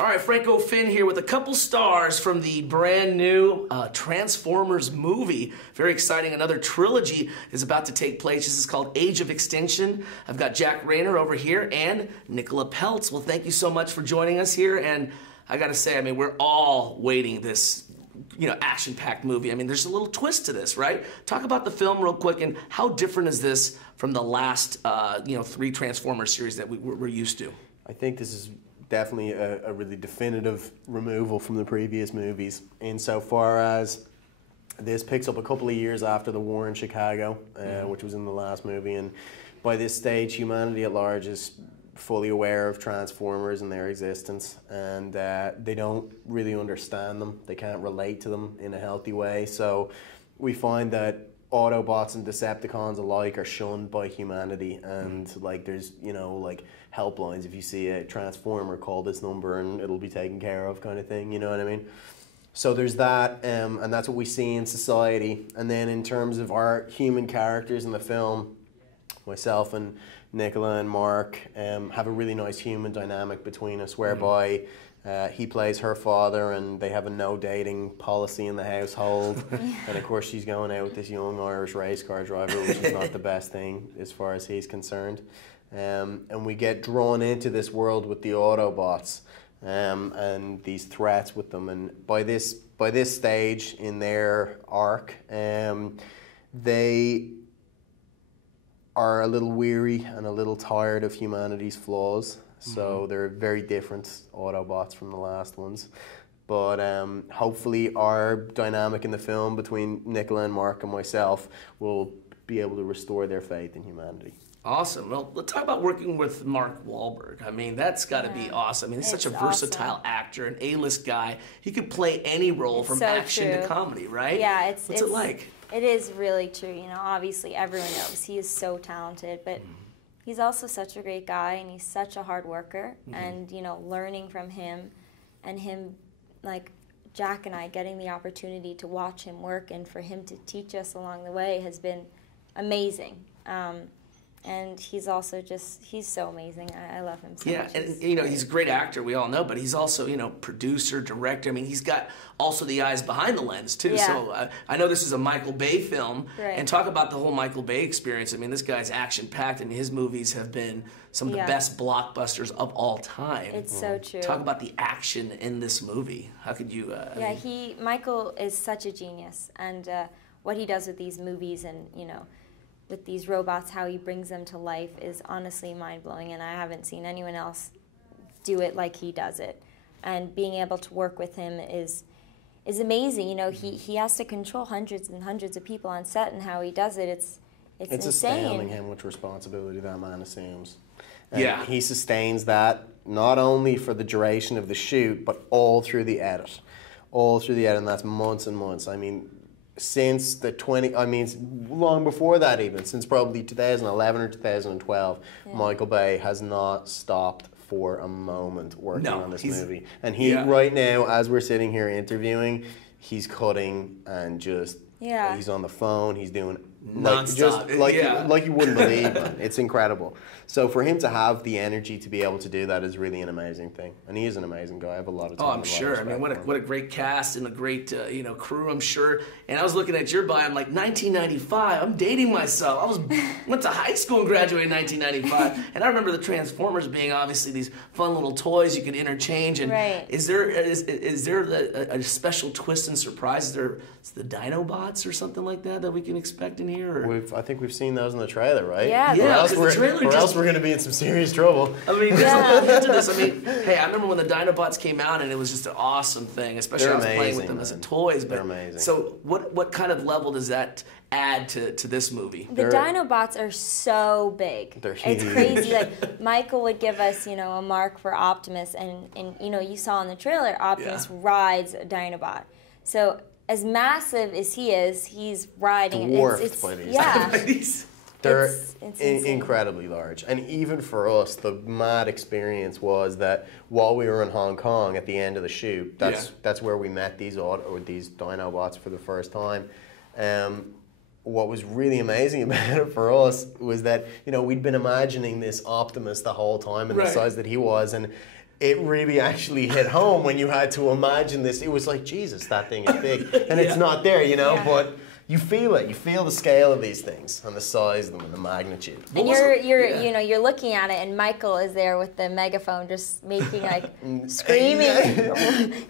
All right, Franco Finn here with a couple stars from the brand new Transformers movie. Very exciting. Another trilogy is about to take place. This is called Age of Extinction. I've got Jack Reynor over here and Nicola Peltz. Well, thank you so much for joining us here. And I got to say, I mean, we're all waiting this, action-packed movie. I mean, there's a little twist to this, right? Talk about the film real quick and how different is this from the last, 3 Transformers series that we're used to? I think this is definitely a really definitive removal from the previous movies, insofar as this picks up a couple of years after the war in Chicago, which was in the last movie, and by this stage humanity at large is fully aware of Transformers and their existence, and they don't really understand them. They can't relate to them in a healthy way, so we find that Autobots and Decepticons alike are shunned by humanity, and there's helplines. If you see a Transformer, call this number and it'll be taken care of, kind of thing. You know what I mean? So there's that, and that's what we see in society. And then in terms of our human characters in the film, myself and Nicola and Mark have a really nice human dynamic between us, whereby he plays her father, and they have a no dating policy in the household. And of course she's going out with this young Irish race car driver, which is not the best thing as far as he's concerned. And we get drawn into this world with the Autobots and these threats with them. And by this stage in their arc, they are a little weary and a little tired of humanity's flaws. So they're very different Autobots from the last ones. But hopefully our dynamic in the film between Nicola and Mark and myself will be able to restore their faith in humanity. Awesome. Well, let's talk about working with Mark Wahlberg. I mean, that's got to be awesome. I mean, he's such a versatile actor, an A-list guy. He could play any role from action to comedy, right? Yeah, What's it like? It is really true. Obviously everyone knows he is so talented, but he's also such a great guy, and he's such a hard worker. And, learning from him, and him, Jack and I getting the opportunity to watch him work and for him to teach us along the way has been amazing. And he's also he's so amazing. I love him so much. And he's a great actor, we all know, but he's also, producer, director. I mean, he's got also the eyes behind the lens, too. Yeah. So I know this is a Michael Bay film, right. And talk about the whole Michael Bay experience. I mean, this guy's action-packed, and his movies have been some of the best blockbusters of all time. It's so true. Talk about the action in this movie. How could you... Michael is such a genius, and what he does with these movies and, with these robots, how he brings them to life is honestly mind-blowing, and I haven't seen anyone else do it like he does it. And being able to work with him is amazing. He has to control hundreds and hundreds of people on set, and how he does it, it's insane. Astounding how much responsibility that man assumes. And he sustains that not only for the duration of the shoot, but all through the edit. And that's months and months. I mean, since long before that even, since probably 2011 or 2012, Michael Bay has not stopped for a moment working on this movie. And right now, as we're sitting here interviewing, he's cutting and he's on the phone, he's doing like you wouldn't believe, man. It's incredible. So for him to have the energy to be able to do that is really an amazing thing, and he is an amazing guy. I have a lot of time. Oh, I'm sure. I mean, what a great cast and a great crew, I'm sure. And I was looking at your bio. I'm like, 1995. I'm dating myself. Went to high school and graduated in 1995, and I remember the Transformers being obviously these fun little toys you could interchange. And is there a special twist and surprise? Is there the Dinobots or something like that we can expect in here? Or? I think we've seen those in the trailer, right? Yeah. Or else we're going to be in some serious trouble. I mean, there's a little hint to this. I mean, hey, I remember when the Dinobots came out, and it was just an awesome thing, especially when I was playing with them as toys. But, they're amazing. So what kind of level does that add to this movie? The Dinobots are so big. They're huge. It's crazy. Michael would give us, a mark for Optimus, and you saw in the trailer, Optimus rides a Dinobot. So as massive as he is, he's riding. Dwarfed by these. Yeah. They're incredibly large. And even for us, the mad experience was that while we were in Hong Kong at the end of the shoot, that's where we met these Dinobots for the first time. What was really amazing about it for us was that, we'd been imagining this Optimus the whole time and the size that he was, and it really actually hit home when you had to imagine this. It was like, Jesus, that thing is big. And it's not there, you know, but you feel it. You feel the scale of these things and the size of them and the magnitude. And you're looking at it, and Michael is there with the megaphone, just making like screaming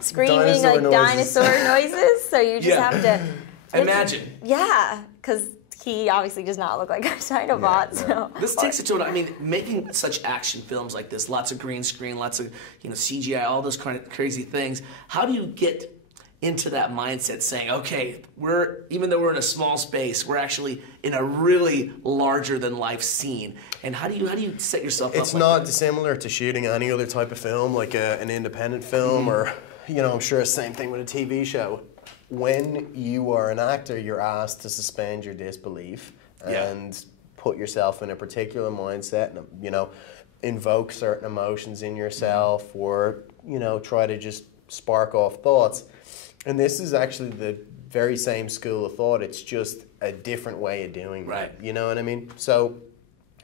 dinosaur like dinosaur noises. So you just have to imagine. Yeah, because he obviously does not look like a Dinobot. So this takes it to I mean, making such action films like this, lots of green screen, lots of CGI, all those kind of crazy things. How do you get into that mindset, saying, okay, even though we're in a small space, we're actually in a really larger than life scene? And how do you set yourself up? It's not dissimilar to shooting any other type of film, like an independent film, or I'm sure it's the same thing with a TV show. When you are an actor, you're asked to suspend your disbelief and put yourself in a particular mindset, and invoke certain emotions in yourself, or try to just spark off thoughts. And this is actually the very same school of thought. It's just a different way of doing it. You know what I mean? So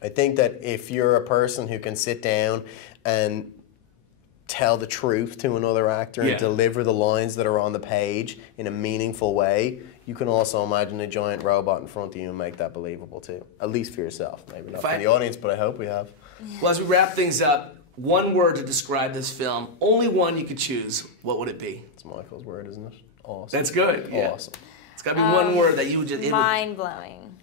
I think that if you're a person who can sit down and tell the truth to another actor and deliver the lines that are on the page in a meaningful way, you can also imagine a giant robot in front of you and make that believable too. At least for yourself. Maybe not for the audience, but I hope we have. Well, as we wrap things up, one word to describe this film, only one you could choose, what would it be? It's Michael's word, isn't it? Awesome. That's good. Awesome. It's got to be one word that you would just... Mind-blowing.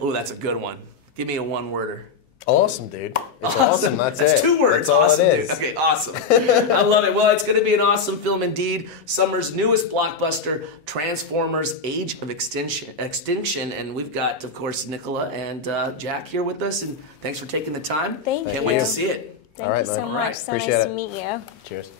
Oh, that's a good one. Give me a one-worder. Awesome, dude. It's awesome. That's it. That's 2 words. That's all awesome, it is. Dude. Okay, awesome. I love it. Well, it's going to be an awesome film indeed. Summer's newest blockbuster, Transformers: Age of Extinction. And we've got, of course, Nicola and Jack here with us. And thanks for taking the time. Thank you. Can't wait to see it. Thank you so much. So nice to meet you. Cheers.